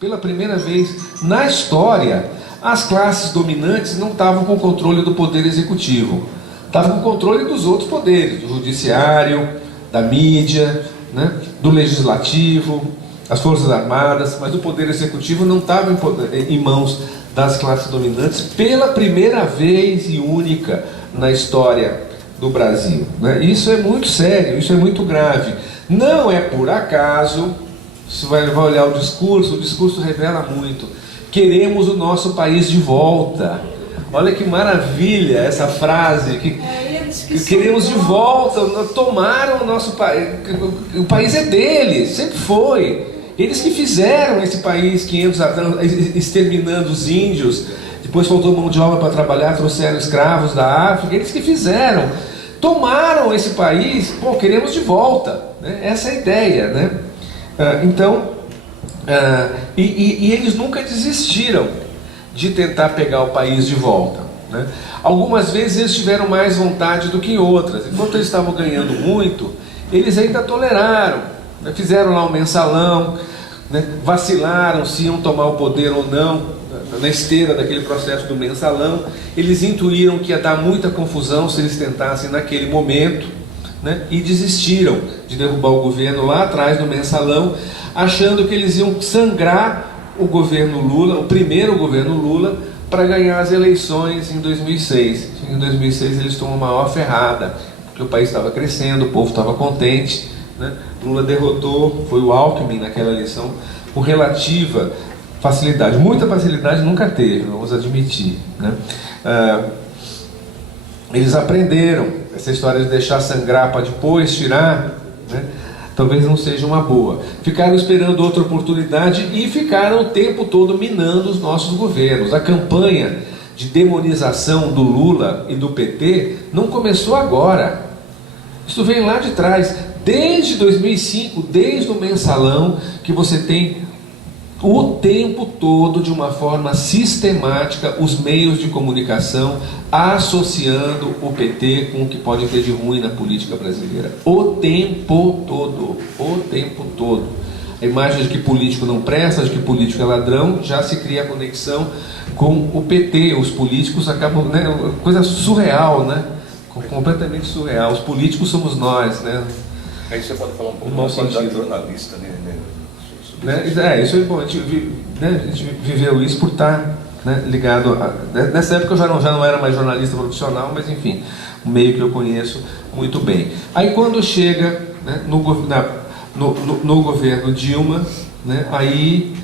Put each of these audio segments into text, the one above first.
Pela primeira vez na história, as classes dominantes não estavam com o controle do poder executivo, estavam com o controle dos outros poderes, do judiciário, da mídia, né, do legislativo, as forças armadas, mas o poder executivo não estava em mãos das classes dominantes pela primeira vez e única na história do Brasil, né? Isso é muito sério, isso é muito grave. Não é por acaso, se vai olhar o discurso revela muito. Queremos o nosso país de volta. Olha que maravilha essa frase, que queremos de volta, tomaram o nosso país, o país é deles, sempre foi. Eles que fizeram esse país 500 anos, exterminando os índios, depois faltou mão de obra para trabalhar, trouxeram escravos da África, eles que fizeram, tomaram esse país, pô, queremos de volta, né? Essa é a ideia, né? E eles nunca desistiram de tentar pegar o país de volta, né? Algumas vezes eles tiveram mais vontade do que em outras. Enquanto eles estavam ganhando muito, eles ainda toleraram, né? Fizeram lá um mensalão, né? Vacilaram se iam tomar o poder ou não na esteira daquele processo do mensalão. Eles intuíram que ia dar muita confusão se eles tentassem naquele momento, né? E desistiram de derrubar o governo lá atrás do mensalão, achando que eles iam sangrar o governo Lula, o primeiro governo Lula, para ganhar as eleições em 2006. Em 2006 eles tomam uma maior ferrada, porque o país estava crescendo, o povo estava contente, né? Lula derrotou, foi o Alckmin naquela eleição, com relativa facilidade. Muita facilidade nunca teve, vamos admitir, né? Eles aprenderam essa história de deixar sangrar para depois tirar, né? Talvez não seja uma boa. Ficaram esperando outra oportunidade e ficaram o tempo todo minando os nossos governos. A campanha de demonização do Lula e do PT não começou agora. Isso vem lá de trás, desde 2005, desde o mensalão, que você tem o tempo todo, de uma forma sistemática, os meios de comunicação associando o PT com o que pode ter de ruim na política brasileira. O tempo todo, o tempo todo. A imagem de que político não presta, de que político é ladrão, já se cria a conexão com o PT. Os políticos acabam, né, coisa surreal, né? Completamente surreal. Os políticos somos nós, né? Aí você pode falar um pouco da qualidade de jornalista, né? Isso é bom, a gente viveu isso por estar, né, ligado nessa época eu já não era mais jornalista profissional, mas enfim, um meio que eu conheço muito bem. Aí quando chega, né, no governo Dilma, né, aí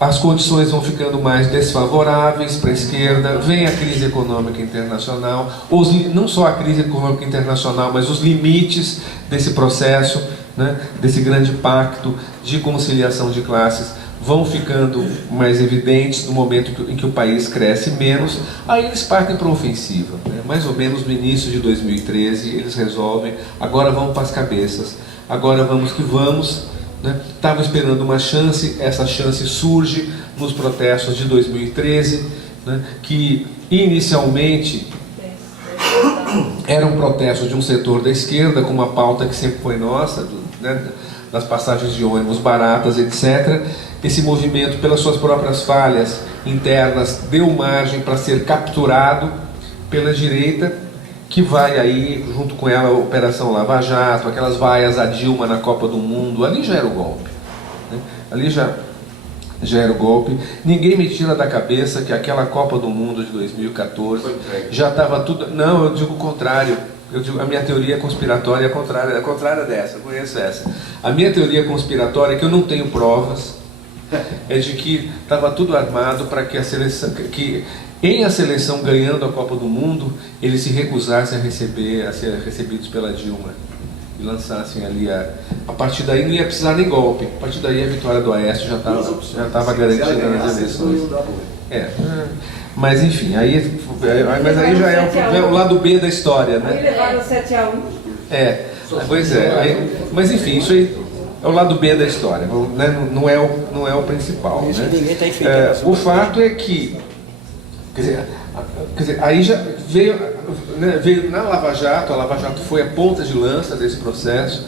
as condições vão ficando mais desfavoráveis para a esquerda, vem a crise econômica internacional, não só a crise econômica internacional, mas os limites desse processo, né, desse grande pacto de conciliação de classes vão ficando mais evidentes no momento em que o país cresce menos. Aí eles partem para a ofensiva, né? Mais ou menos no início de 2013 eles resolvem, agora vamos para as cabeças, agora vamos que vamos, né? Estavam esperando uma chance, essa chance surge nos protestos de 2013, né, que inicialmente era um protesto de um setor da esquerda, com uma pauta que sempre foi nossa, né, das passagens de ônibus baratas, etc. Esse movimento, pelas suas próprias falhas internas, deu margem para ser capturado pela direita, que vai aí, junto com ela, a Operação Lava Jato, aquelas vaias a Dilma na Copa do Mundo. Ali já era o golpe, né? Ali já era o golpe. Ninguém me tira da cabeça que aquela Copa do Mundo de 2014 já estava tudo... Não, eu digo o contrário. A minha teoria conspiratória é a contrária dessa, eu conheço essa. A minha teoria conspiratória, que eu não tenho provas, é de que estava tudo armado para que a seleção ganhando a Copa do Mundo, eles se recusassem a ser recebidos pela Dilma e lançassem ali a partir daí não ia precisar nem golpe. A partir daí a vitória do Aécio já estava garantida nas eleições. Mas enfim, mas aí já é o lado B da história, né? Aí levaram 7-1. Pois é. Mas enfim, isso aí é o lado B da história, né? Não é o principal, né? O fato é que, quer dizer, aí já veio na Lava Jato. A Lava Jato foi a ponta de lança desse processo,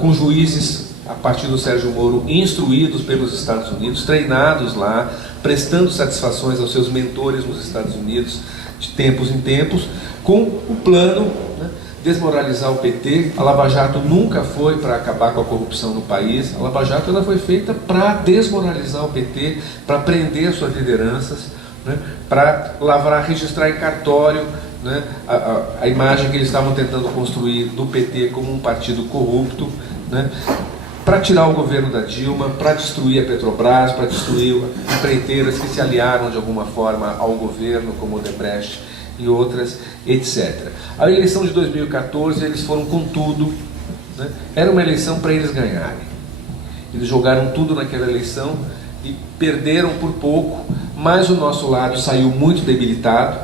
com juízes a partir do Sérgio Moro, instruídos pelos Estados Unidos, treinados lá, prestando satisfações aos seus mentores nos Estados Unidos, de tempos em tempos, com o plano, né, desmoralizar o PT. A Lava Jato nunca foi para acabar com a corrupção no país. A Lava Jato ela foi feita para desmoralizar o PT, para prender suas lideranças, né, para registrar em cartório, né, a imagem que eles estavam tentando construir do PT como um partido corrupto, né, para tirar o governo da Dilma, para destruir a Petrobras, para destruir empreiteiras que se aliaram de alguma forma ao governo, como Odebrecht e outras, etc. A eleição de 2014, eles foram com tudo, né? Era uma eleição para eles ganharem. Eles jogaram tudo naquela eleição e perderam por pouco, mas o nosso lado saiu muito debilitado,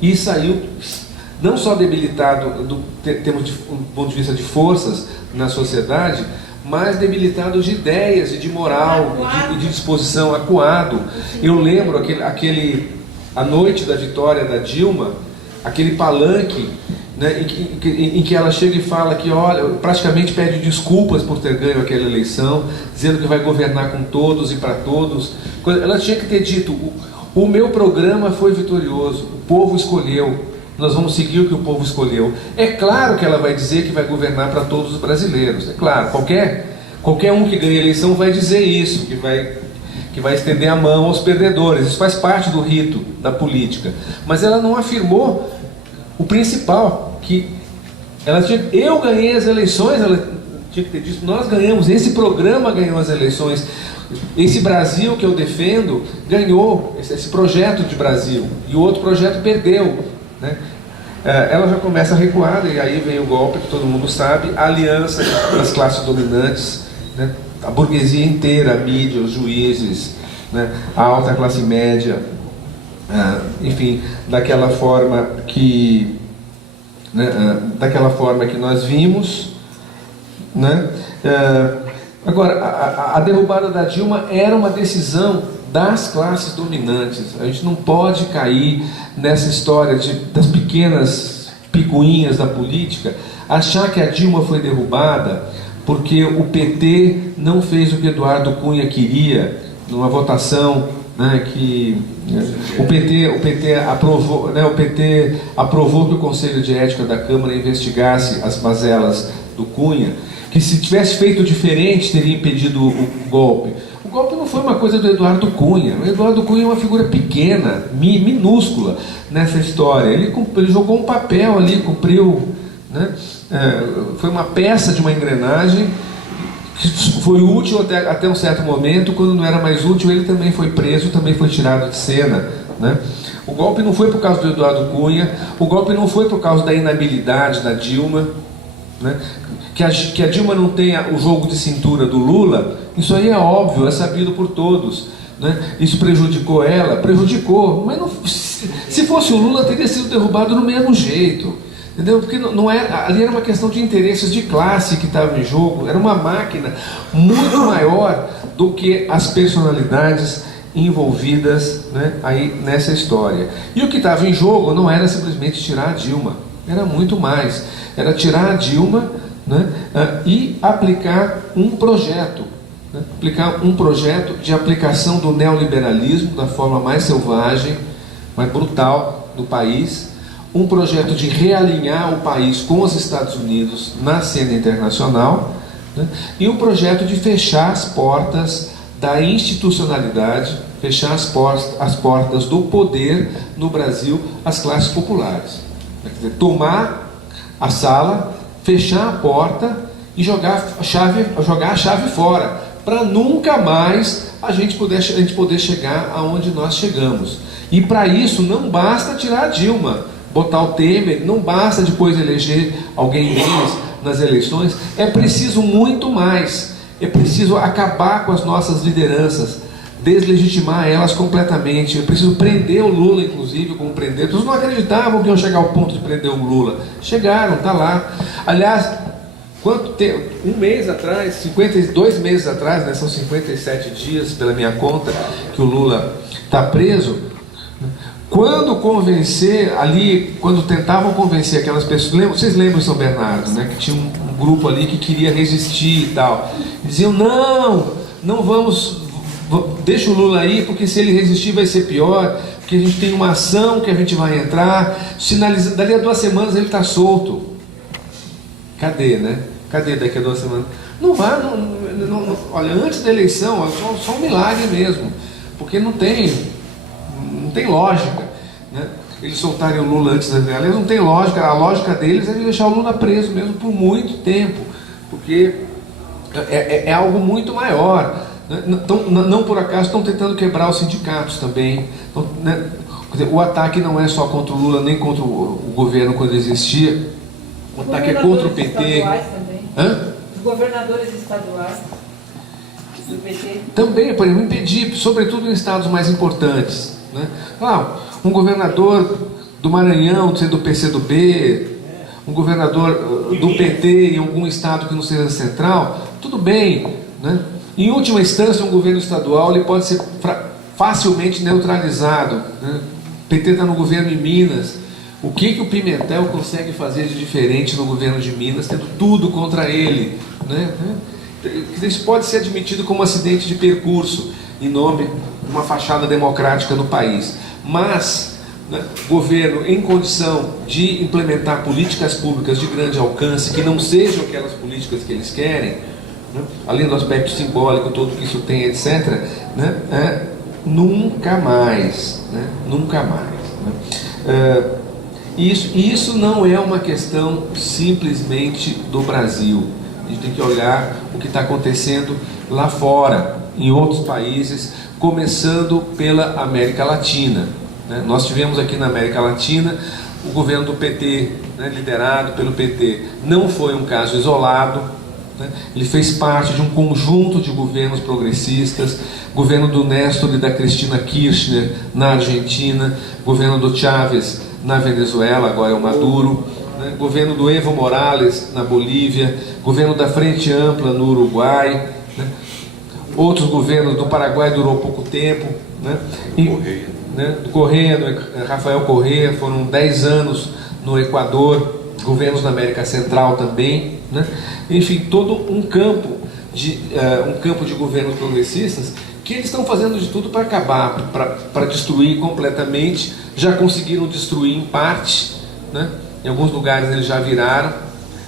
e saiu não só debilitado do ponto de vista de forças na sociedade, mas debilitado de ideias e de moral e de disposição, acuado. Eu lembro a noite da vitória da Dilma, aquele palanque, né, em que ela chega e fala que, olha, praticamente pede desculpas por ter ganho aquela eleição, dizendo que vai governar com todos e para todos. Ela tinha que ter dito: o meu programa foi vitorioso, o povo escolheu, nós vamos seguir o que o povo escolheu. É claro que ela vai dizer que vai governar para todos os brasileiros, é claro, qualquer um que ganha a eleição vai dizer isso, que vai estender a mão aos perdedores. Isso faz parte do rito da política. Mas ela não afirmou o principal, que eu ganhei as eleições. Ela tinha que ter dito: nós ganhamos, esse programa ganhou as eleições, esse Brasil que eu defendo ganhou, esse projeto de Brasil, e o outro projeto perdeu, né? Ela já começa recuada, e aí vem o golpe que todo mundo sabe, a aliança das classes dominantes, né? A burguesia inteira, a mídia, os juízes, né? A alta classe média, enfim, daquela forma que nós vimos, né? Agora, a derrubada da Dilma era uma decisão das classes dominantes. A gente não pode cair nessa história das pequenas picuinhas da política, achar que a Dilma foi derrubada porque o PT não fez o que Eduardo Cunha queria numa votação, né, que o PT aprovou, né, o PT aprovou que o Conselho de Ética da Câmara investigasse as mazelas do Cunha, que se tivesse feito diferente teria impedido o golpe. O golpe não foi uma coisa do Eduardo Cunha. O Eduardo Cunha é uma figura pequena, minúscula nessa história. Ele jogou um papel ali, cumpriu, né? Foi uma peça de uma engrenagem que foi útil até um certo momento. Quando não era mais útil, ele também foi preso, também foi tirado de cena, né? O golpe não foi por causa do Eduardo Cunha, o golpe não foi por causa da inabilidade da Dilma, né? Que a Dilma não tenha o jogo de cintura do Lula, isso aí é óbvio, é sabido por todos, né? Isso prejudicou ela? Prejudicou, mas não, se fosse o Lula teria sido derrubado do mesmo jeito, entendeu? Porque não era, ali era uma questão de interesses de classe que estava em jogo, era uma máquina muito maior do que as personalidades envolvidas, né, aí nessa história. E o que estava em jogo não era simplesmente tirar a Dilma, era muito mais, era tirar a Dilma, né, e aplicar um projeto, né, de aplicação do neoliberalismo da forma mais selvagem, mais brutal do país, um projeto de realinhar o país com os Estados Unidos na cena internacional, né, e um projeto de fechar as portas da institucionalidade, fechar as portas do poder no Brasil às classes populares. Quer dizer, tomar a sala, fechar a porta e jogar a chave fora, para nunca mais a gente poder chegar aonde nós chegamos. E para isso não basta tirar a Dilma, botar o Temer, não basta depois eleger alguém deles nas eleições, é preciso muito mais, é preciso acabar com as nossas lideranças, deslegitimar elas completamente. É preciso prender o Lula, inclusive, como prender. Todos não acreditavam que iam chegar ao ponto de prender o Lula. Chegaram, está lá. Aliás, quanto tempo? Um mês atrás, 52 meses atrás, né, são 57 dias pela minha conta, que o Lula está preso. quando convencer, ali, quando tentavam convencer aquelas pessoas, vocês lembram em São Bernardo, né, que tinha um grupo ali que queria resistir e tal, diziam, não vamos, deixa o Lula aí, porque se ele resistir vai ser pior, porque a gente tem uma ação que a gente vai entrar, dali a 2 semanas ele está solto. Cadê, né? Cadê daqui a 2 semanas? Não vai, olha, antes da eleição, é só um milagre mesmo, porque não tem lógica, né? Eles soltarem o Lula antes das eleições, não tem lógica, a lógica deles é de deixar o Lula preso mesmo por muito tempo, porque é algo muito maior, né? Não por acaso estão tentando quebrar os sindicatos também, então, né? O ataque não é só contra o Lula, nem contra o governo quando existia, o ataque é contra o PT. Os governadores estaduais do PT. Também, por exemplo, impedir, sobretudo em estados mais importantes, né? Um governador do Maranhão ser do PCdoB, um governador do PT em algum estado que não seja central, tudo bem, né? Em última instância, um governo estadual ele pode ser facilmente neutralizado, né? O PT está no governo em Minas. O que o Pimentel consegue fazer de diferente no governo de Minas, tendo tudo contra ele, né? Isso pode ser admitido como um acidente de percurso em nome de uma fachada democrática no país, mas, né, governo em condição de implementar políticas públicas de grande alcance, que não sejam aquelas políticas que eles querem, né, além do aspecto simbólico todo que isso tem, etc., né, nunca mais, né, nunca mais, né. Isso não é uma questão simplesmente do Brasil. A gente tem que olhar o que está acontecendo lá fora, em outros países, começando pela América Latina, né? Nós tivemos aqui na América Latina o governo do PT, né, liderado pelo PT. Não foi um caso isolado, né? Ele fez parte de um conjunto de governos progressistas, governo do Néstor e da Cristina Kirchner na Argentina, governo do Chávez na Venezuela, agora é o Maduro, né? Governo do Evo Morales na Bolívia, governo da Frente Ampla no Uruguai, né? Outros governos do Paraguai durou pouco tempo, né? Do Correia, Rafael Correa, foram 10 anos no Equador, governos na América Central também, né? Enfim, todo um campo de governos progressistas que eles estão fazendo de tudo para acabar, para destruir completamente. Já conseguiram destruir em parte, né? Em alguns lugares eles já viraram,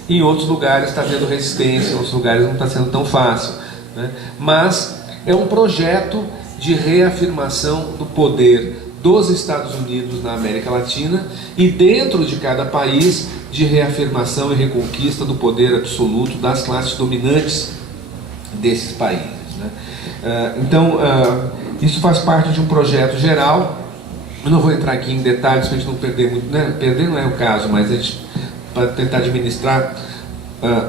em outros lugares está havendo resistência, em outros lugares não está sendo tão fácil, né? Mas é um projeto de reafirmação do poder dos Estados Unidos na América Latina e dentro de cada país de reafirmação e reconquista do poder absoluto das classes dominantes desses países, né? Então, isso faz parte de um projeto geral. Eu não vou entrar aqui em detalhes para a gente não perder muito, né? Perder não é o caso, mas a gente, para tentar administrar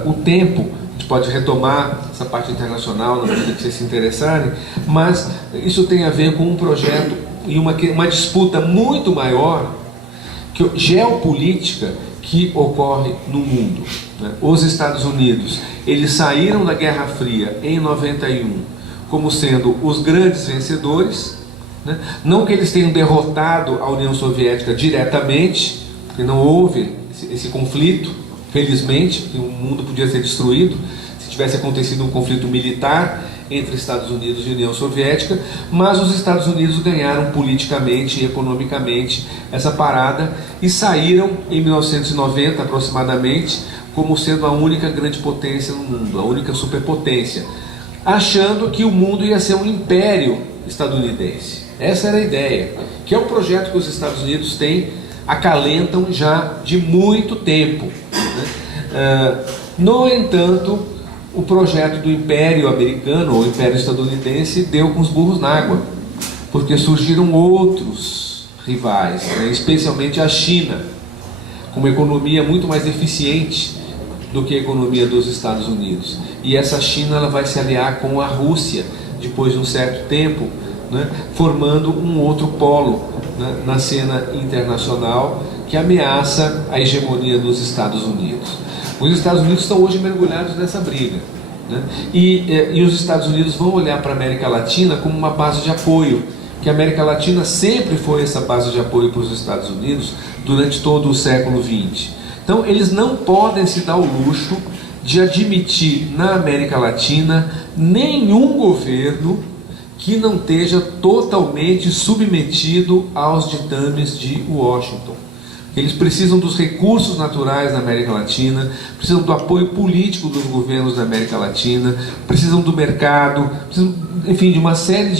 o tempo, a gente pode retomar essa parte internacional na medida que vocês se interessarem, mas isso tem a ver com um projeto e uma disputa muito maior, geopolítica, que ocorre no mundo, né? Os Estados Unidos, eles saíram da Guerra Fria em 91 como sendo os grandes vencedores, né? Não que eles tenham derrotado a União Soviética diretamente, porque não houve esse conflito, felizmente, que o mundo podia ser destruído se tivesse acontecido um conflito militar entre Estados Unidos e União Soviética, mas os Estados Unidos ganharam politicamente e economicamente essa parada e saíram em 1990 aproximadamente como sendo a única grande potência no mundo, a única superpotência, achando que o mundo ia ser um império estadunidense. Essa era a ideia, que é um projeto que os Estados Unidos têm, acalentam já de muito tempo, né? No entanto, o projeto do Império Americano ou Império Estadunidense deu com os burros na água, porque surgiram outros rivais, né? Especialmente a China, com uma economia muito mais eficiente do que a economia dos Estados Unidos. E essa China ela vai se aliar com a Rússia depois de um certo tempo, né? Formando um outro polo, né, na cena internacional que ameaça a hegemonia dos Estados Unidos. Os Estados Unidos estão hoje mergulhados nessa briga, né? E os Estados Unidos vão olhar para a América Latina como uma base de apoio, que a América Latina sempre foi essa base de apoio para os Estados Unidos durante todo o século XX. Então, eles não podem se dar o luxo de admitir na América Latina nenhum governo que não esteja totalmente submetido aos ditames de Washington. Eles precisam dos recursos naturais da América Latina, precisam do apoio político dos governos da América Latina, precisam do mercado, precisam, enfim, de uma série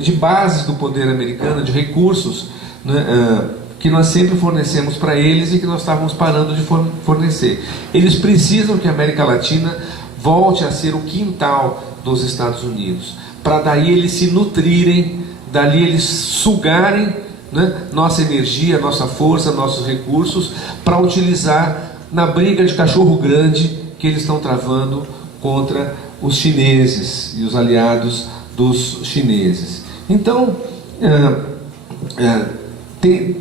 de bases do poder americano, de recursos, né, que nós sempre fornecemos para eles e que nós estávamos parando de fornecer. Eles precisam que a América Latina volte a ser o quintal dos Estados Unidos, para daí eles se nutrirem, dali eles sugarem, né, nossa energia, nossa força, nossos recursos, para utilizar na briga de cachorro grande que eles estão travando contra os chineses e os aliados dos chineses. Então, tem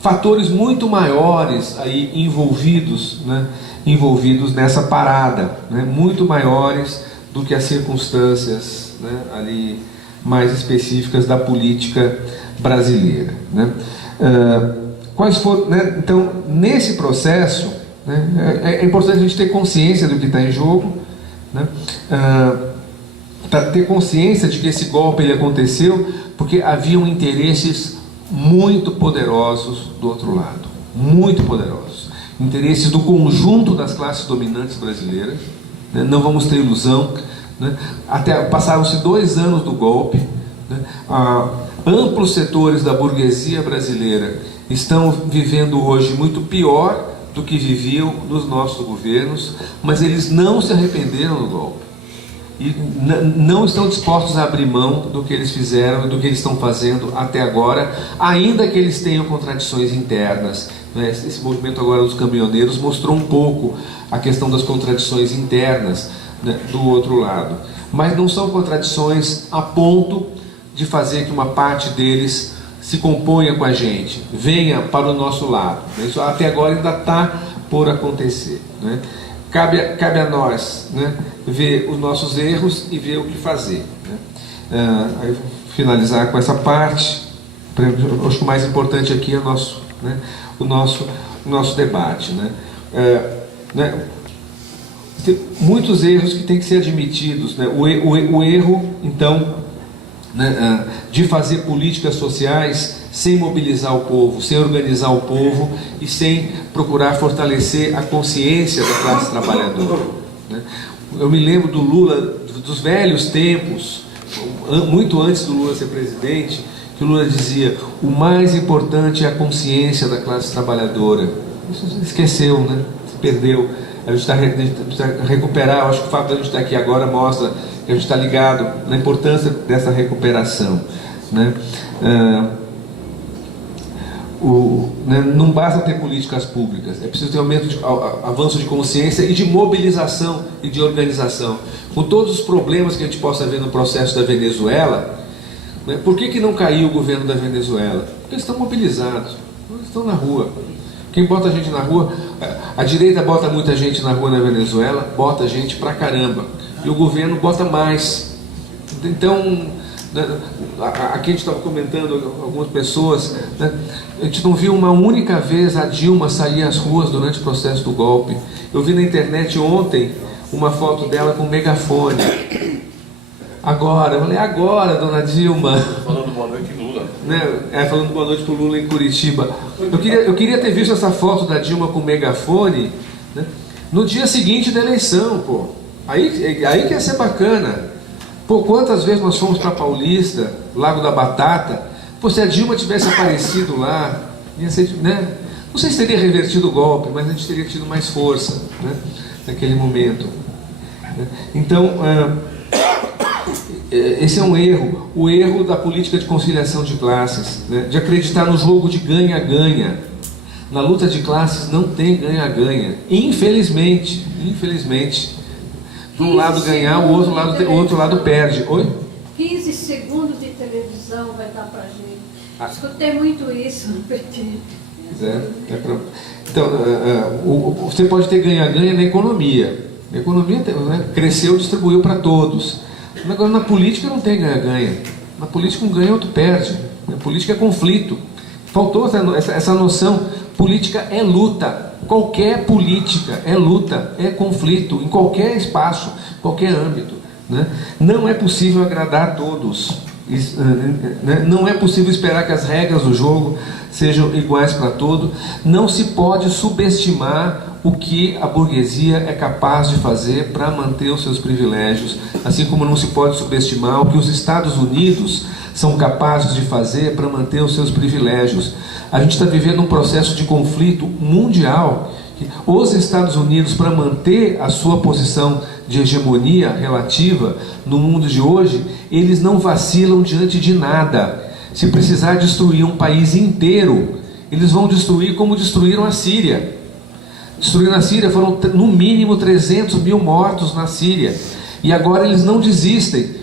fatores muito maiores aí envolvidos, né, envolvidos nessa parada, né, muito maiores do que as circunstâncias, né, ali mais específicas da política brasileira, né? Quais foram, né? Então, nesse processo, né, é importante a gente ter consciência do que está em jogo, né? Ter consciência de que esse golpe ele aconteceu porque haviam interesses muito poderosos do outro lado, muito poderosos, interesses do conjunto das classes dominantes brasileiras, né? Não vamos ter ilusão, né? Até passaram-se 2 anos do golpe, né? Amplos setores da burguesia brasileira estão vivendo hoje muito pior do que viviam nos nossos governos, mas eles não se arrependeram do golpe e não estão dispostos a abrir mão do que eles fizeram e do que eles estão fazendo até agora, ainda que eles tenham contradições internas, né? Esse movimento agora dos caminhoneiros mostrou um pouco a questão das contradições internas, né, do outro lado, mas não são contradições a ponto de fazer que uma parte deles se componha com a gente, venha para o nosso lado. Isso até agora ainda está por acontecer, né? Cabe a nós, né, ver os nossos erros e ver o que fazer, né? Aí vou finalizar com essa parte. Acho que o mais importante aqui é o nosso debate, né? Tem muitos erros que têm que ser admitidos, né? O erro, então, né, de fazer políticas sociais sem mobilizar o povo, sem organizar o povo e sem procurar fortalecer a consciência da classe trabalhadora, né? Eu me lembro do Lula, dos velhos tempos, muito antes do Lula ser presidente, que o Lula dizia: o mais importante é a consciência da classe trabalhadora. Isso se esqueceu, né? Se perdeu. A gente está a recuperar. Acho que o fato de a gente estar aqui agora mostra que a gente está ligado na importância dessa recuperação, né? Não basta ter políticas públicas, é preciso ter avanço de consciência e de mobilização e de organização. Com todos os problemas que a gente possa ver no processo da Venezuela, né? Por que não caiu o governo da Venezuela? Porque eles estão mobilizados, eles estão na rua. Quem bota a gente na rua, a direita bota muita gente na rua na Venezuela, bota gente pra caramba, e o governo bota mais. Então, aqui a gente estava comentando, algumas pessoas, né? A gente não viu uma única vez a Dilma sair às ruas durante o processo do golpe. Eu vi na internet ontem uma foto dela com um megafone. Agora, eu falei: agora, dona Dilma. Falando boa noite, Lula. Né? Falando boa noite para o Lula em Curitiba. Eu queria ter visto essa foto da Dilma com megafone, né, no dia seguinte da eleição, pô. Aí que ia ser bacana. Pô, quantas vezes nós fomos para Paulista, Lago da Batata? Pô, se a Dilma tivesse aparecido lá, ia ser, né? Não sei se teria revertido o golpe, mas a gente teria tido mais força, né, naquele momento. Então, esse é um erro, o erro da política de conciliação de classes, né, de acreditar no jogo de ganha-ganha. Na luta de classes não tem ganha-ganha, infelizmente. De um lado ganhar, o outro lado perde. Oi? 15 segundos de televisão vai dar pra gente. Escutei muito isso no PT. Então, você pode ter ganha-ganha na economia. A economia, né, cresceu, distribuiu para todos. Agora na política não tem ganha-ganha. Na política um ganha, outro perde. Na política é conflito. Faltou essa noção. Política é luta. Qualquer política é luta, é conflito, em qualquer espaço, qualquer âmbito, né? Não é possível agradar a todos. Não é possível esperar que as regras do jogo sejam iguais para todos. Não se pode subestimar o que a burguesia é capaz de fazer para manter os seus privilégios, assim como não se pode subestimar o que os Estados Unidos são capazes de fazer para manter os seus privilégios. A gente está vivendo um processo de conflito mundial. Os Estados Unidos, para manter a sua posição de hegemonia relativa no mundo de hoje, eles não vacilam diante de nada. Se precisar destruir um país inteiro, eles vão destruir como destruíram a Síria. Destruíram a Síria, foram no mínimo 300 mil mortos na Síria. E agora eles não desistem.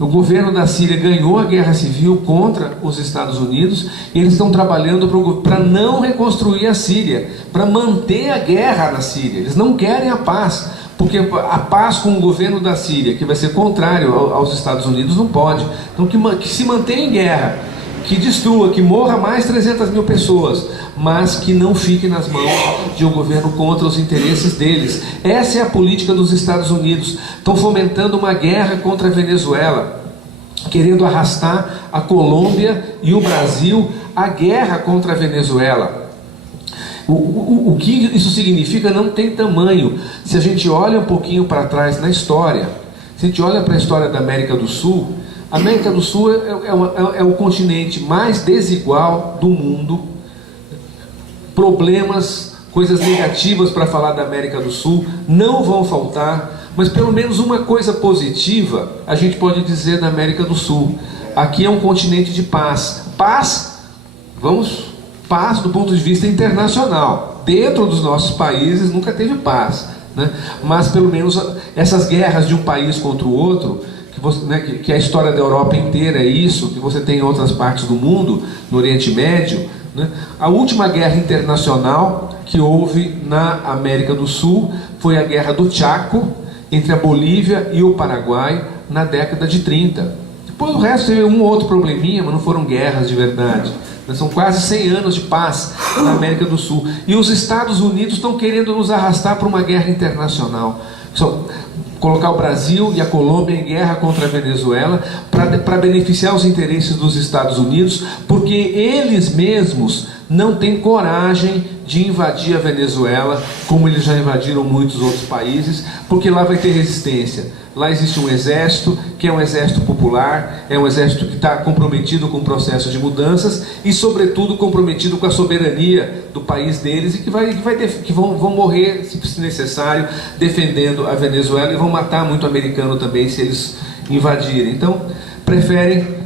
O governo da Síria ganhou a guerra civil contra os Estados Unidos e eles estão trabalhando para não reconstruir a Síria, para manter a guerra na Síria. Eles não querem a paz, porque a paz com o governo da Síria, que vai ser contrário aos Estados Unidos, não pode. Então que se mantenha em guerra, que destrua, que morra mais 300 mil pessoas, mas que não fique nas mãos de um governo contra os interesses deles. Essa é a política dos Estados Unidos. Estão fomentando uma guerra contra a Venezuela, querendo arrastar a Colômbia e o Brasil à guerra contra a Venezuela. O que isso significa não tem tamanho. Se a gente olha um pouquinho para trás na história, se a gente olha para a história da América do Sul, a América do Sul é o continente mais desigual do mundo. Problemas, coisas negativas para falar da América do Sul não vão faltar, mas pelo menos uma coisa positiva a gente pode dizer da América do Sul. Aqui é um continente de paz. Paz do ponto de vista internacional. Dentro dos nossos países nunca teve paz, né? Mas pelo menos essas guerras de um país contra o outro, que a história da Europa inteira é isso, que você tem em outras partes do mundo, no Oriente Médio, né? A última guerra internacional que houve na América do Sul foi a Guerra do Chaco, entre a Bolívia e o Paraguai, na década de 30. Depois o resto teve um ou outro probleminha, mas não foram guerras de verdade. São quase 100 anos de paz na América do Sul. E os Estados Unidos estão querendo nos arrastar para uma guerra internacional. Colocar o Brasil e a Colômbia em guerra contra a Venezuela para beneficiar os interesses dos Estados Unidos, porque eles mesmos não têm coragem de invadir a Venezuela, como eles já invadiram muitos outros países, porque lá vai ter resistência. Lá existe um exército, que é um exército popular, é um exército que está comprometido com o processo de mudanças e, sobretudo, comprometido com a soberania do país deles e que vão morrer, se necessário, defendendo a Venezuela, e vão matar muito americano também se eles invadirem. Então, preferem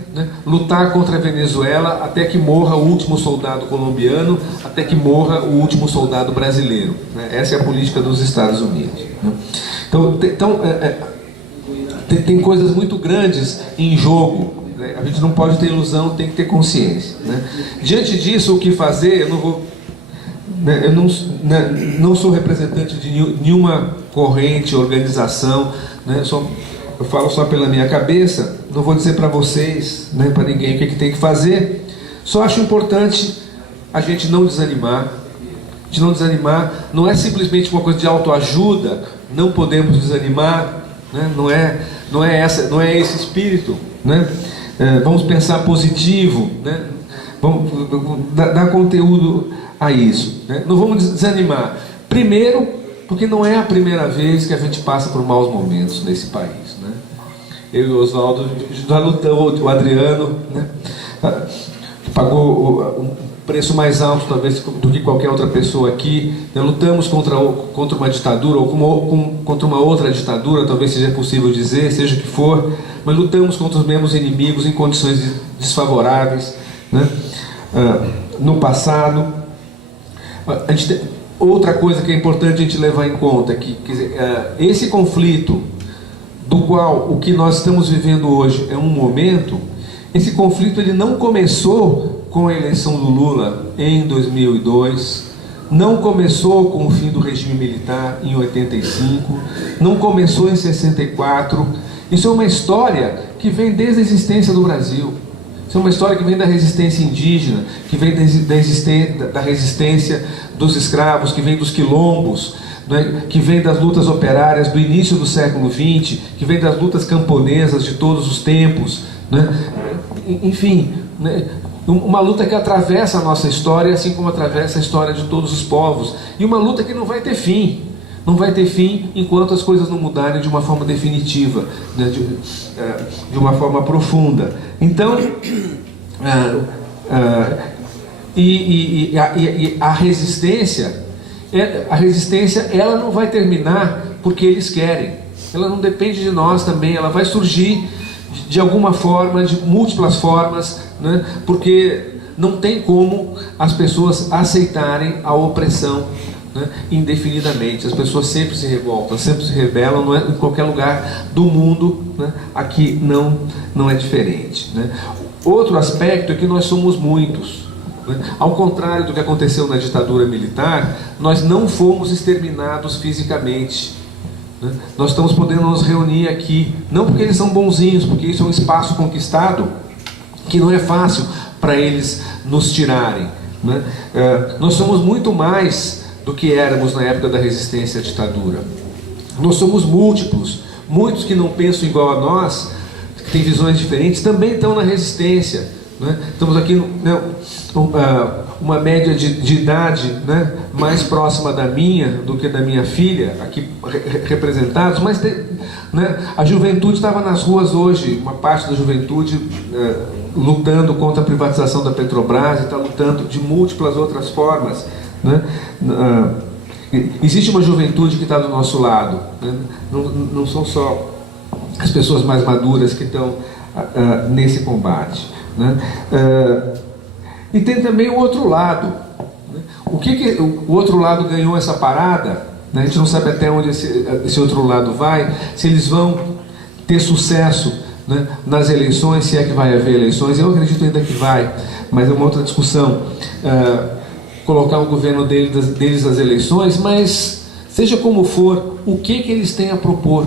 lutar contra a Venezuela até que morra o último soldado colombiano, até que morra o último soldado brasileiro. Essa é a política dos Estados Unidos. Então tem coisas muito grandes em jogo. A gente não pode ter ilusão, tem que ter consciência. Diante disso, o que fazer? Eu não sou representante de nenhuma corrente, organização, eu falo só pela minha cabeça, não vou dizer para vocês, para ninguém o que tem que fazer. Só acho importante a gente não desanimar. A gente não desanimar não é simplesmente uma coisa de autoajuda, não podemos desanimar, não é esse espírito, vamos pensar positivo, vamos dar conteúdo a isso, não vamos desanimar. Primeiro, porque não é a primeira vez que a gente passa por maus momentos nesse país, Eu e o Oswaldo já lutamos, o Adriano, que pagou um preço mais alto talvez do que qualquer outra pessoa aqui. Lutamos contra uma ditadura ou contra uma outra ditadura, talvez seja possível dizer, seja o que for, mas lutamos contra os mesmos inimigos em condições desfavoráveis, no passado. Outra coisa que é importante a gente levar em conta, esse conflito do qual o que nós estamos vivendo hoje é um momento, esse conflito ele não começou com a eleição do Lula em 2002, não começou com o fim do regime militar em 85, não começou em 64. Isso é uma história que vem desde a existência do Brasil. Isso é uma história que vem da resistência indígena, que vem da resistência dos escravos, que vem dos quilombos, né? Que vem das lutas operárias do início do século XX, que vem das lutas camponesas de todos os tempos, né? Enfim, né? Uma luta que atravessa a nossa história, assim como atravessa a história de todos os povos. E uma luta que não vai ter fim. Não vai ter fim enquanto as coisas não mudarem de uma forma definitiva, né? De uma forma profunda. Então, a resistência, ela não vai terminar porque eles querem. Ela não depende de nós também. Ela vai surgir de alguma forma, de múltiplas formas, né? Porque não tem como as pessoas aceitarem a opressão, né, indefinidamente. As pessoas sempre se revoltam, sempre se rebelam, não é, em qualquer lugar do mundo, né? Aqui não é diferente, né? Outro aspecto é que nós somos muitos, né? Ao contrário do que aconteceu na ditadura militar, nós não fomos exterminados fisicamente, né? Nós estamos podendo nos reunir aqui, não porque eles são bonzinhos, porque isso é um espaço conquistado que não é fácil para eles nos tirarem, né? Nós somos muito mais do que éramos na época da resistência à ditadura. Nós somos múltiplos. Muitos que não pensam igual a nós, que têm visões diferentes, também estão na resistência, né? Estamos aqui, né, uma média de idade, né, mais próxima da minha do que da minha filha, aqui representados, mas né, a juventude estava nas ruas hoje, uma parte da juventude lutando contra a privatização da Petrobras, e está lutando de múltiplas outras formas, né? Existe uma juventude que está do nosso lado, né? Não são só as pessoas mais maduras que estão nesse combate, né? E tem também o outro lado, né? O que o outro lado ganhou essa parada, né? A gente não sabe até onde esse outro lado vai, se eles vão ter sucesso, né, nas eleições, se é que vai haver eleições. Eu acredito ainda que vai, mas é uma outra discussão. Colocar o governo deles nas eleições, mas seja como for, o que eles têm a propor?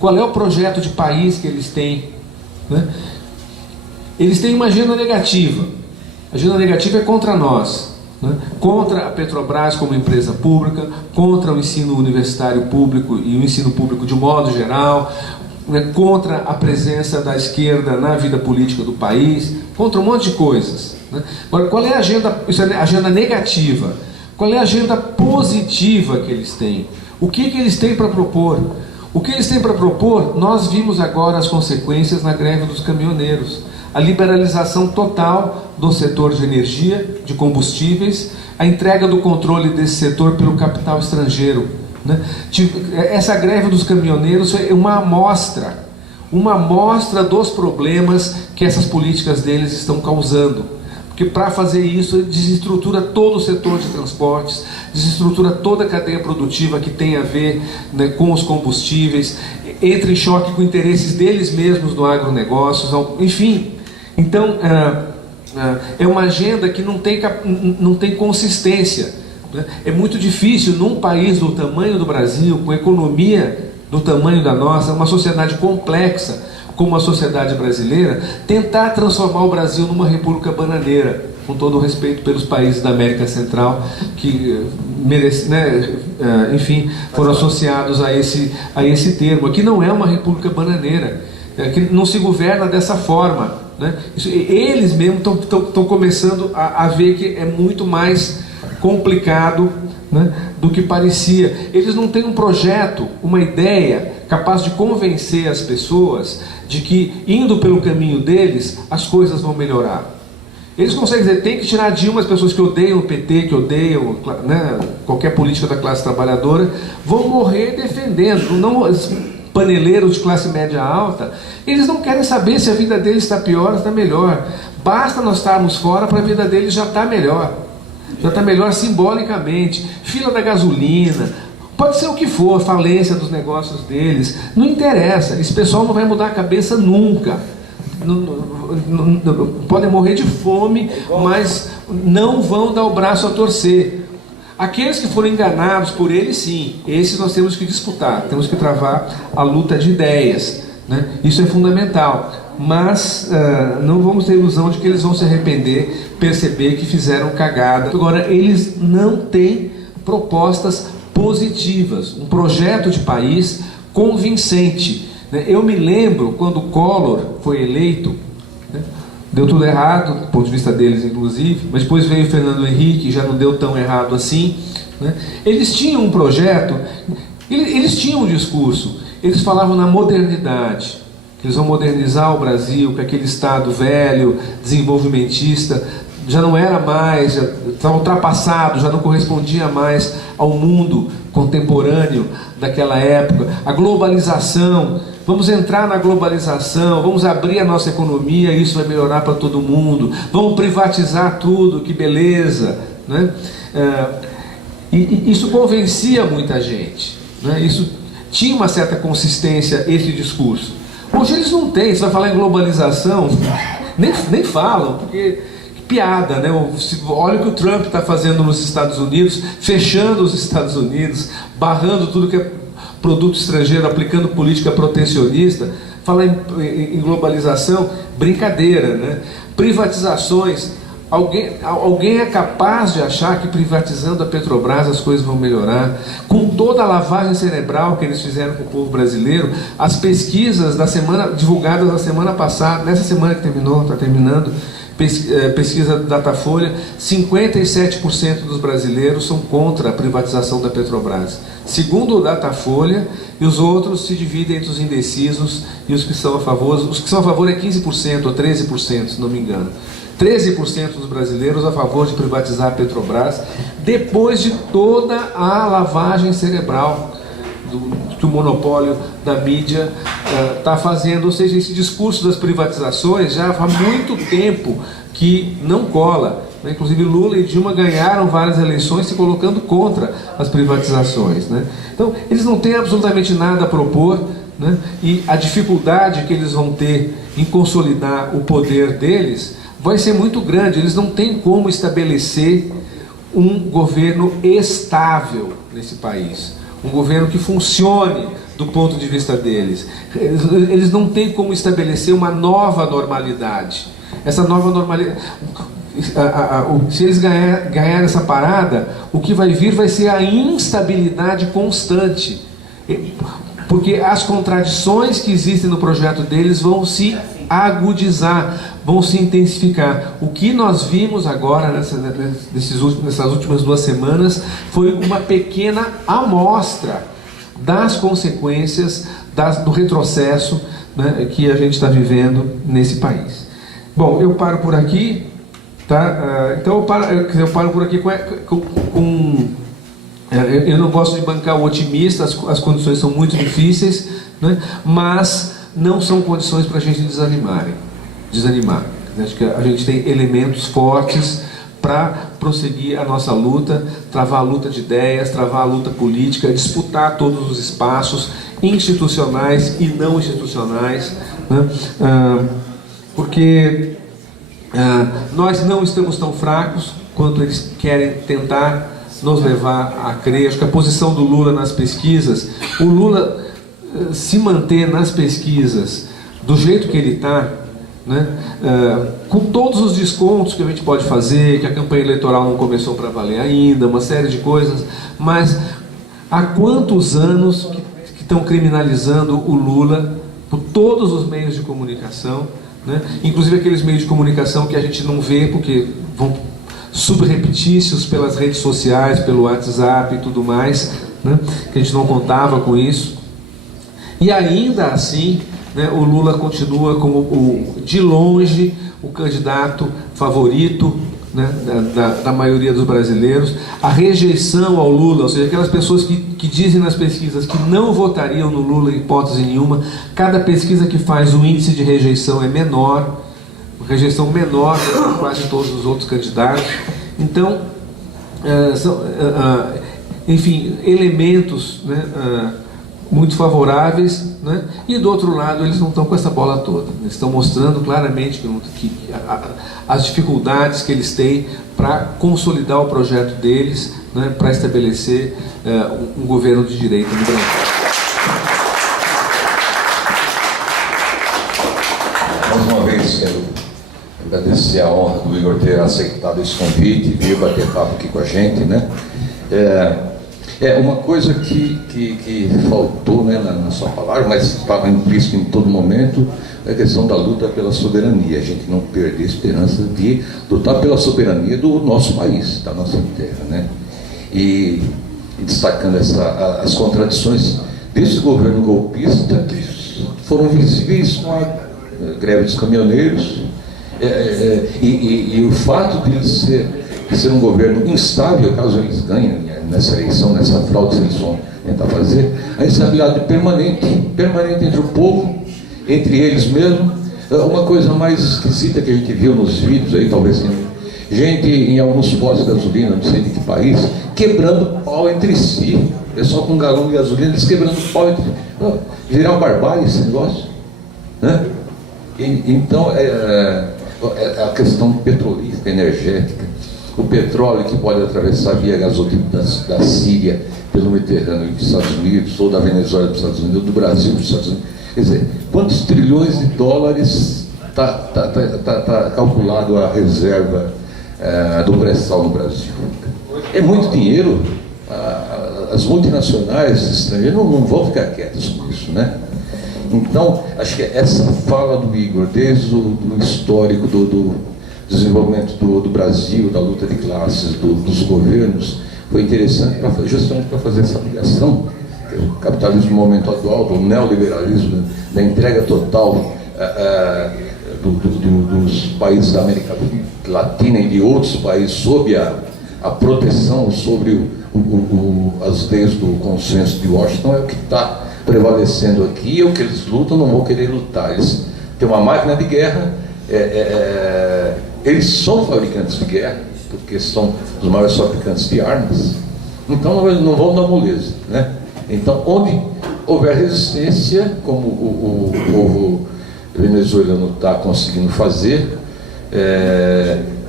Qual é o projeto de país que eles têm, né? Eles têm uma agenda negativa. A agenda negativa é contra nós, né? Contra a Petrobras como empresa pública, contra o ensino universitário público e o ensino público de modo geral, né? Contra a presença da esquerda na vida política do país, contra um monte de coisas, né? Agora, qual é a agenda? Isso é a agenda negativa. Qual é a agenda positiva que eles têm? O que eles têm para propor? O que eles têm para propor? Nós vimos agora as consequências na greve dos caminhoneiros. A liberalização total do setor de energia, de combustíveis, a entrega do controle desse setor pelo capital estrangeiro, né? Essa greve dos caminhoneiros é uma amostra dos problemas que essas políticas deles estão causando. Porque para fazer isso, desestrutura todo o setor de transportes, desestrutura toda a cadeia produtiva que tem a ver, né, com os combustíveis, entra em choque com interesses deles mesmos do agronegócio, enfim. Então, é uma agenda que não tem consistência, né? É muito difícil num país do tamanho do Brasil, com economia do tamanho da nossa, uma sociedade complexa como a sociedade brasileira, tentar transformar o Brasil numa república bananeira, com todo o respeito pelos países da América Central que enfim, foram associados a esse termo. Aqui não é uma república bananeira, que não se governa dessa forma, né? Eles mesmos estão começando a ver que é muito mais complicado, né, do que parecia. Eles não têm um projeto, uma ideia capaz de convencer as pessoas de que, indo pelo caminho deles, as coisas vão melhorar. Eles conseguem dizer, tem que tirar Dilma, as pessoas que odeiam o PT, que odeiam, né, qualquer política da classe trabalhadora, vão morrer defendendo. Não, paneleiros de classe média alta, eles não querem saber se a vida deles está pior ou está melhor. Basta nós estarmos fora para a vida deles já estar melhor. Já está melhor simbolicamente. Fila da gasolina, pode ser o que for, falência dos negócios deles, não interessa. Esse pessoal não vai mudar a cabeça nunca. Podem morrer de fome, mas não vão dar o braço a torcer. Aqueles que foram enganados por eles, sim, esses nós temos que disputar, temos que travar a luta de ideias, né? Isso é fundamental, mas não vamos ter ilusão de que eles vão se arrepender, perceber que fizeram cagada. Agora, eles não têm propostas positivas, um projeto de país convincente, né? Eu me lembro quando Collor foi eleito, né? Deu tudo errado, do ponto de vista deles inclusive, mas depois veio Fernando Henrique, já não deu tão errado assim, né? Eles tinham um projeto, eles tinham um discurso, eles falavam na modernidade, que eles vão modernizar o Brasil, que aquele Estado velho, desenvolvimentista, já não era mais, já estava ultrapassado, já não correspondia mais ao mundo contemporâneo daquela época. A globalização, vamos entrar na globalização, vamos abrir a nossa economia, isso vai melhorar para todo mundo, vamos privatizar tudo, que beleza, né? E isso convencia muita gente, né? Isso tinha uma certa consistência, esse discurso. Hoje eles não têm. Você vai falar em globalização, nem falam, porque que piada, né? Olha o que o Trump está fazendo nos Estados Unidos, fechando os Estados Unidos, barrando tudo que é produto estrangeiro, aplicando política protecionista. Falar em globalização, brincadeira, né? Privatizações. Alguém é capaz de achar que privatizando a Petrobras as coisas vão melhorar? Com toda a lavagem cerebral que eles fizeram com o povo brasileiro, as pesquisas divulgadas na semana passada, nessa semana que terminou, está terminando, pesquisa do Datafolha, 57% dos brasileiros são contra a privatização da Petrobras. Segundo o Datafolha, e os outros se dividem entre os indecisos e os que são a favor. Os que são a favor é 15% ou 13%, se não me engano. 13% dos brasileiros a favor de privatizar a Petrobras, depois de toda a lavagem cerebral que o monopólio da mídia está fazendo. Ou seja, esse discurso das privatizações já há muito tempo que não cola, né? Inclusive Lula e Dilma ganharam várias eleições se colocando contra as privatizações, né? Então, eles não têm absolutamente nada a propor, né? E a dificuldade que eles vão ter em consolidar o poder deles vai ser muito grande. Eles não têm como estabelecer um governo estável nesse país, um governo que funcione do ponto de vista deles. Eles não têm como estabelecer uma nova normalidade. Essa nova normalidade, se eles ganharem essa parada, o que vai vir vai ser a instabilidade constante, porque as contradições que existem no projeto deles vão se agudizar, vão se intensificar. O que nós vimos agora nessas últimas 2 semanas foi uma pequena amostra das consequências do retrocesso, né, que a gente está vivendo nesse país. Bom, eu paro por aqui, tá? Então eu paro por aqui eu não gosto de bancar o otimista, as condições são muito difíceis, né? Mas não são condições para a gente desanimar. Acho que a gente tem elementos fortes para prosseguir a nossa luta, travar a luta de ideias, travar a luta política, disputar todos os espaços institucionais e não institucionais, né? Porque nós não estamos tão fracos quanto eles querem tentar nos levar a crer. Acho que a posição do Lula nas pesquisas, o Lula se manter nas pesquisas do jeito que ele está, né, com todos os descontos que a gente pode fazer, que a campanha eleitoral não começou para valer ainda, uma série de coisas, mas há quantos anos que estão criminalizando o Lula por todos os meios de comunicação, né? Inclusive aqueles meios de comunicação que a gente não vê porque vão subrepetícios pelas redes sociais, pelo WhatsApp e tudo mais, né? Que a gente não contava com isso. E ainda assim, né, o Lula continua como de longe o candidato favorito, né, da maioria dos brasileiros. A rejeição ao Lula, ou seja, aquelas pessoas que dizem nas pesquisas que não votariam no Lula em hipótese nenhuma, cada pesquisa que faz o índice de rejeição é menor, rejeição menor que quase todos os outros candidatos. Então, enfim, elementos, né, muito favoráveis, né? E do outro lado eles não estão com essa bola toda, eles estão mostrando claramente as dificuldades que eles têm para consolidar o projeto deles, né, para estabelecer um governo de direita no Brasil. Mais uma vez, quero agradecer a honra do Igor ter aceitado esse convite e vir bater papo aqui com a gente, né? Uma coisa que faltou, né, na sua palavra, mas estava implícito em todo momento, é a questão da luta pela soberania. A gente não perder a esperança de lutar pela soberania do nosso país, da nossa terra, né? E destacando as contradições desse governo golpista, que foram visíveis com a greve dos caminhoneiros, e o fato de ele ser um governo instável, caso eles ganhem nessa eleição, nessa fraude que eles vão tentar fazer, a instabilidade permanente entre o povo, entre eles mesmos. Uma coisa mais esquisita que a gente viu nos vídeos aí, talvez gente em alguns postos de gasolina, não sei de que país, quebrando pau entre si, pessoal com um galão de gasolina, eles quebrando pau entre si. Virar uma barbárie esse negócio, né? Então a questão petrolífica, energética, o petróleo que pode atravessar via gasoduto da Síria pelo Mediterrâneo dos Estados Unidos, ou da Venezuela para os Estados Unidos, ou do Brasil para os Estados Unidos. Quer dizer, quantos trilhões de dólares está calculado a reserva do pré-sal no Brasil? É muito dinheiro. As multinacionais estrangeiras não vão ficar quietas com isso, né? Então, acho que essa fala do Igor, desde o histórico do desenvolvimento do Brasil, da luta de classes, dos governos, foi interessante justamente para fazer essa ligação, o capitalismo no momento atual, do neoliberalismo, da entrega total dos países da América Latina e de outros países sob a proteção sobre as leis do consenso de Washington, é o que está prevalecendo aqui, é o que eles lutam, não vão querer lutar. Eles têm uma máquina de guerra, eles são fabricantes de guerra, porque são os maiores fabricantes de armas, então não vão dar moleza, né? Então, onde houver resistência, como o povo venezuelano está conseguindo fazer,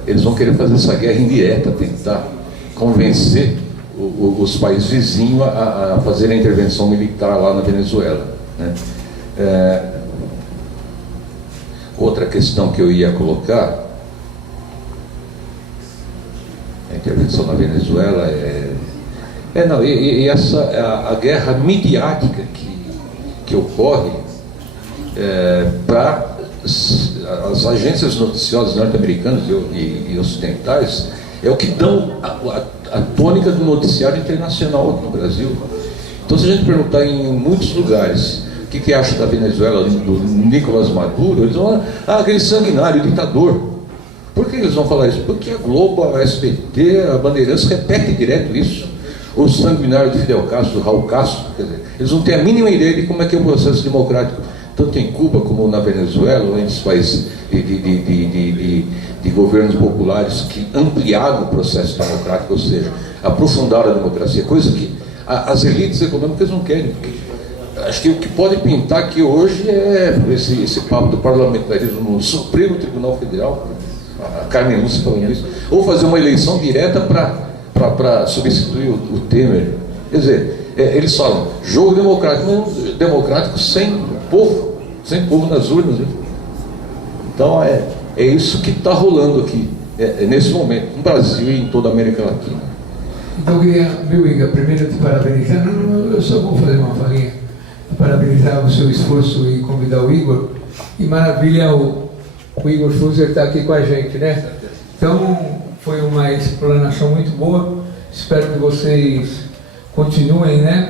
eles vão querer fazer essa guerra indireta, tentar convencer os países vizinhos a fazer a intervenção militar lá na Venezuela, né? Outra questão que eu ia colocar, a intervenção na Venezuela a guerra midiática que ocorre para as agências noticiosas norte-americanas e ocidentais, é o que dão a tônica do noticiário internacional aqui no Brasil. Então, se a gente perguntar em muitos lugares o que acha da Venezuela, do Nicolás Maduro, eles vão falar, aquele sanguinário, ditador. Por que eles vão falar isso? Porque a Globo, a SBT, a Bandeirantes repete direto isso. O sanguinário de Fidel Castro, do Raul Castro, quer dizer, eles não têm a mínima ideia de como é que é o processo democrático, tanto em Cuba como na Venezuela, ou em países de governos populares que ampliaram o processo democrático, ou seja, aprofundaram a democracia, coisa que as elites econômicas não querem. Porque acho que o que pode pintar aqui hoje é esse papo do parlamentarismo no Supremo Tribunal Federal, a Carmen Lúcia falando isso, ou fazer uma eleição direta para substituir o Temer. Quer dizer, eles falam jogo democrático sem povo nas urnas, né? Então é isso que está rolando aqui, nesse momento, no Brasil e em toda a América Latina. Então eu queria, viu, Igor, primeiro te parabenizar, eu só vou fazer uma falinha, parabenizar o seu esforço e convidar o Igor, e maravilha o Igor Fuser está aqui com a gente, né? Então foi uma explanação muito boa, espero que vocês continuem, né?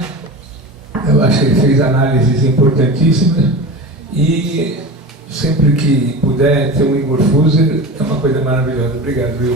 Eu acho que ele fez análises importantíssimas e sempre que puder ter um Igor Fuser é uma coisa maravilhosa. Obrigado, Igor.